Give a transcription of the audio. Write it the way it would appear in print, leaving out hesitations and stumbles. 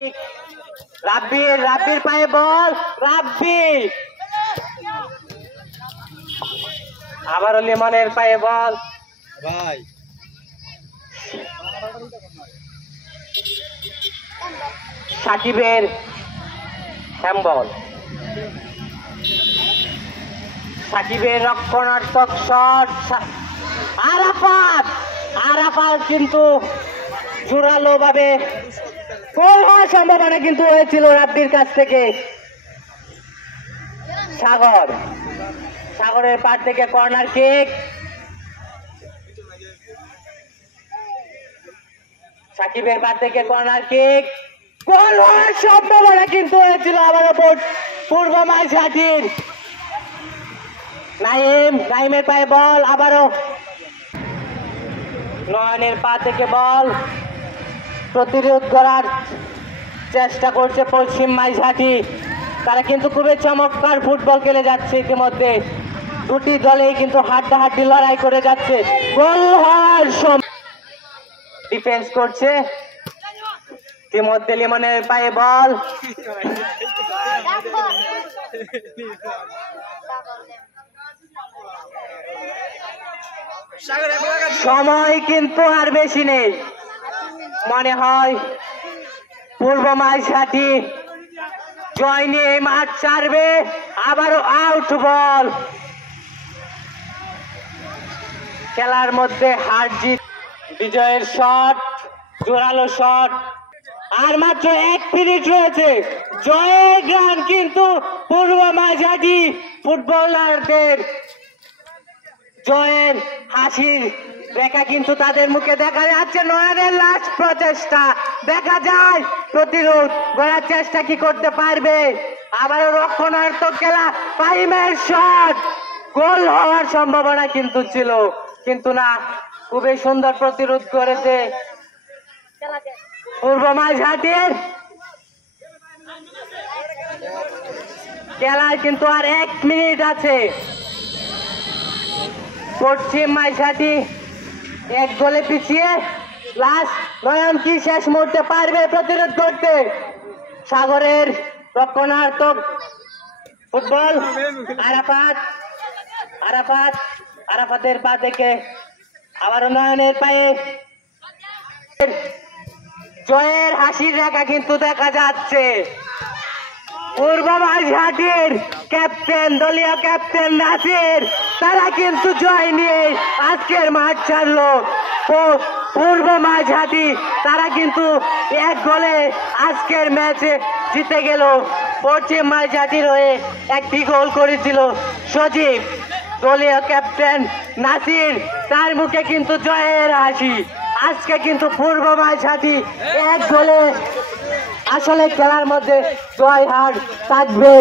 রাব্বির পায়ে বল, রাব্বি আবারও লিমনের পায়ে বল, ভাই সাকিবের হ্যাম্বল, সাকিবের রক্ষণাত্মক শট, আরাফাত কিন্তু জোরালো ভাবে গোল হওয়ার সম্ভাবনা কিন্তু হয়েছিল রাব্বির কাছ থেকে। সাগরের পার থেকে কর্নার কিক, সাকিবের পার থেকে কর্নার কিক, গোল হওয়ার সম্ভাবনা কিন্তু হয়েছিল আবারও পূর্ব মাঝঘাটির। নাইমের পায়ে বল, আবারও নয়নের পা থেকে বল, প্রতিরোধ করার চেষ্টা করছে পশ্চিম মাঝঘাটি। তারা কিন্তু খুবই চমৎকার ফুটবল খেলে যাচ্ছে। ইতিমধ্যে দুটি দলেই কিন্তু হাড্ডাহাড্ডি লড়াই করে যাচ্ছে। গোল হওয়ার ডিফেন্স করছে ইতিমধ্যে লিমনের পায়ে বল, সময় কিন্তু আর বেশি নেই। মনে হয় পূর্ব মাঝঘাটি জয় নিয়ে মাঠ ছাড়বে। আবারও আউট বল। খেলার মধ্যে হার জিত, বিজয়ের শট, জোরালো শট। আর মাত্র 1 মিনিট রয়েছে। জয়ের গান কিন্তু পূর্ব মাঝঘাটি ফুটবলারদের। জয়ের হাসির রেখা কিন্তু তাদের মুখে দেখা যাচ্ছে। নয়নের লাস্ট প্রচেষ্টা, দেখা যায় প্রতিরোধ গড়ার চেষ্টা কি করতে পারবে। আবারও রক্ষণাত্মক খেলা, ফাহিমের শট, গোল হওয়ার সম্ভাবনা কিন্তু ছিল, কিন্তু না। খুবই সুন্দর প্রতিরোধ করেছে পূর্ব মাঝঘাটির। খেলায় কিন্তু আর 1 মিনিট আছে। পশ্চিম মাঝঘাটি 1 গোলে পিছিয়ে। লাস্ট নয়ন কি শেষ মুহূর্তে পারবে প্রতিরোধ করতে? সাগরের রক্ষণাত্মক ফুটবল, আরাফাতের পা থেকে আবার নয়নের পায়ে। জয়ের হাসির রেখা কিন্তু দেখা যাচ্ছে। পূর্ব মাঝঘাটির ক্যাপ্টেন, দলীয় ক্যাপ্টেন নাসির, তারা কিন্তু জয় নিয়ে আজকের মাঠ ছাড়লো। পূর্ব মাঝঘাটি তারা কিন্তু 1 গোলে আজকের ম্যাচে জিতে গেল। পশ্চিম মাঝঘাটির হয়ে 1টি গোল করেছিল সজীব। দলীয় ক্যাপ্টেন নাসির, তার মুখে কিন্তু জয়ের হাসি। আজকে কিন্তু পূর্ব মাঝঘাটি 1 গোলে আসলে খেলার মধ্যে জয় হার থাকবে।